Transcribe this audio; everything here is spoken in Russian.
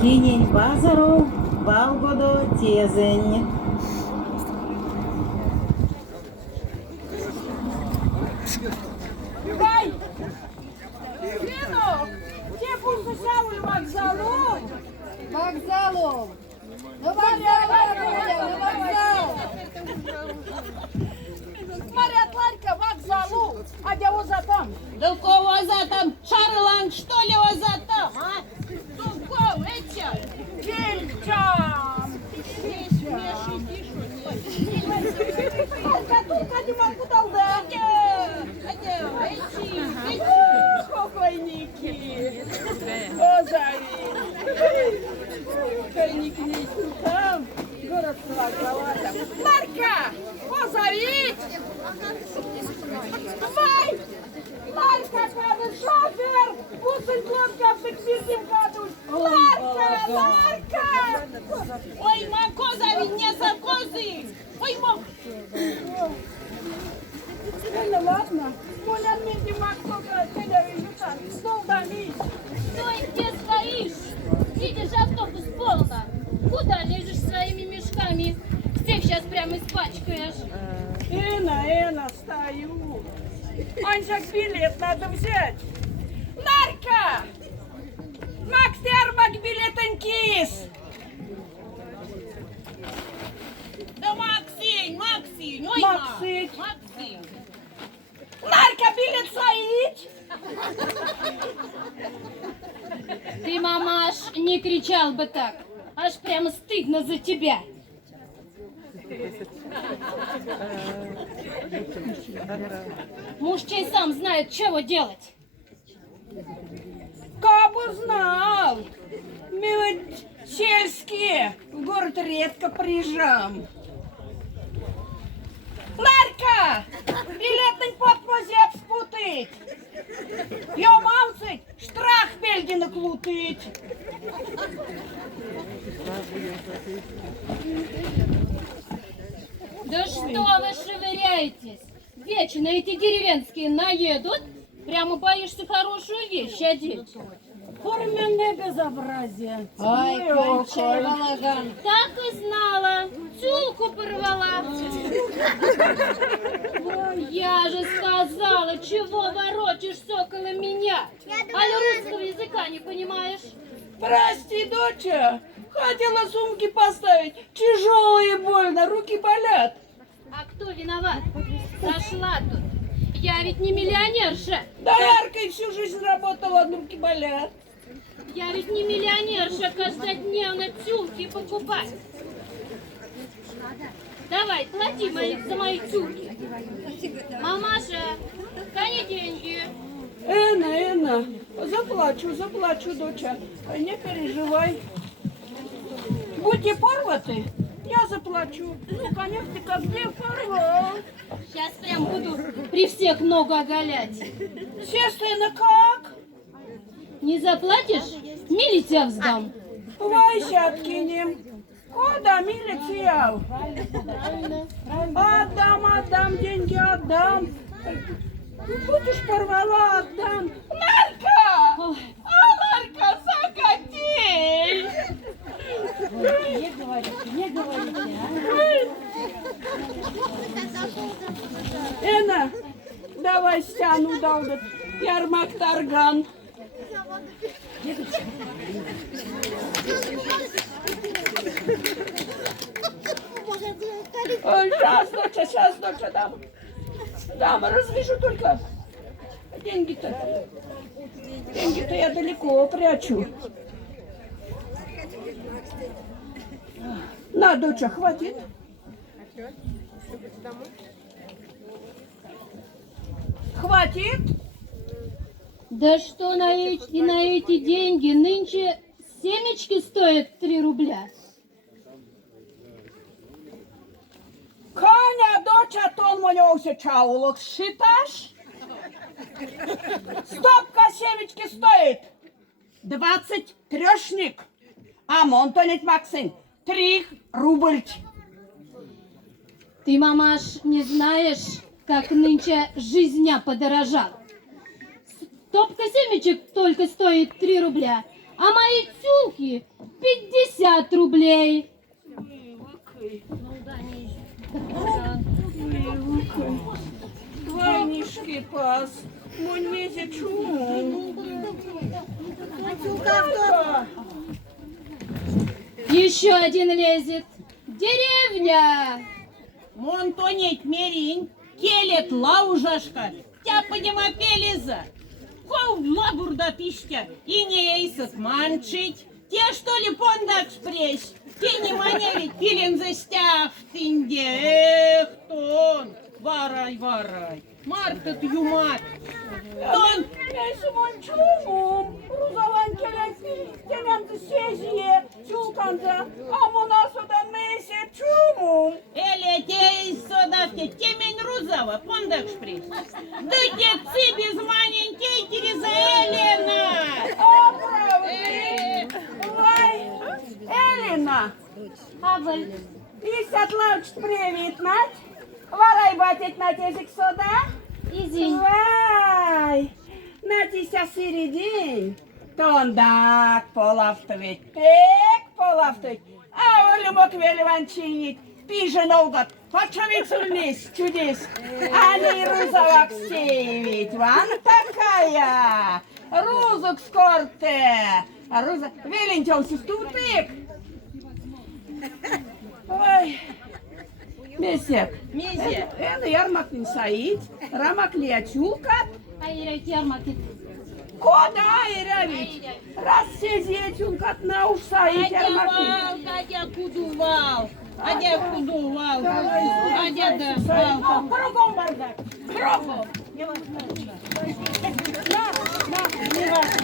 Кинень базаров, Балгодо тезень. Гай! Синок! Где пulsășeaul вокзалу? Вокзалом! Ну вокзал, ну вокзал! Marea Tlarcă, вокзалу! A de o zatăm! Да кого за там? Шарлан, что ли, о за там, а? Тупо, эти! Гельчам! Тулка, тулка, Дима, куда удă? Покойники! Озари! Покойники не там, город Салагалата. Марка! Позовите! Vai! Marca, cadă șofer! Pus-l clopca să ținem cadul! Marca! Marca! Ой, ма, коза, ведь не за козы! Ой, ма! Ну ладно, Коля мне маг только телевизор, стол дали. Стой, где стоишь? Видишь, автобус полно. Куда лезешь своими мешками? Всех сейчас прямо испачкаешь. Эна, стою. Анжак билет надо взять. Нарка! Макс Термак билет инкис. Да Максим, ой, Максик. Максим. Нарка билет саить. Ты, мамаш, не кричал бы так. Аж прямо стыдно за тебя. Мужчина сам знает, чего делать. Кабы знал. Мы вот сельские, в город редко приезжаем. Нарка! Билетный подпозеп спутать! Я мамцить, штрах бельги наклутить! Да что вы шевыряетесь? Вечно эти деревенские наедут. Прямо боишься хорошую вещь одеть. Форменное безобразие! Ай, кончай балаган! Так и знала. Тюлку порвала. Я же сказала, чего ворочишься около меня? Али русского языка не понимаешь? Прости, доча! Хотела сумки поставить, тяжело и больно, руки болят. А кто виноват? Зашла тут. Я ведь не миллионерша. Дояркой всю жизнь работала, руки болят. Я ведь не миллионерша, каждодневно тюлки покупать. Давай, плати за мои тюлки. Мамаша, гони деньги. Эна, заплачу, доча. Не переживай. Будьте порваты, я заплачу. Ну, конечно, как где порвал. Сейчас прям буду при всех ногу оголять. Сестрина, как? Не заплатишь, милиция вздам. Вайся откинем. Куда милиция? Отдам, деньги отдам. Будешь порвала, отдам. Марка! Марка, закати! Не говорите, Эна, давай стяну далдат. Ярмак тарган. Ой, сейчас, доча, дам. Дам, развяжу только. Деньги-то я далеко прячу. На, доча, хватит. Хватит? Да что на эти деньги? Нынче семечки стоят 3 рубля. Коня, доча, тон монёвся чаулок, считаш? Стопка семечки стоит 20 трешник, а монтонить Максим 3 рубль. Ты, мамаш, не знаешь, как нынче жизня подорожала. Стопка семечек только стоит 3 рубля, а мои тюлки 50 рублей. Ванишки пас. Мой месяц чум. Еще один лезет. Деревня. Монтонет мерин, келет лаужашка, тяпанема пелеза. Хов лабурда пища, и не эйсат манчить. Те, что ли, пондак спрещ, те не маневит пилен за стяв тынде. Эх, тон, варай, мартат юмат. Тон, Несумон чумум. Рузалан келеси. Тенемді сезие. Чулканта. Амунасудан месяц чумум. эле те содавте, темень рузава, пондак спрещ. Да те ци без маненькей Тереза Елена. Вай, Елена, Аваль. 50 лавчт привіт, мать. Варай батять на тезик сода. Извини. Вай, на тися середин. Тондак полафтовить, пек полафтовить. А олюбок велеван чинить. Пиже наугад, хоча сульнись, чудес. А не рузовак сеять, ван такая. Рузок скорте. А Роза, велентелся ступик. Ой, месяк. Мизе. Ярмак не саит, рамак лиачулка. Айрай термакет. Кода айравить. Раз сезетюнкат на усаит ярмак. Адя кудувал, Адя да. Кругом бардак, кругом. На, не важно.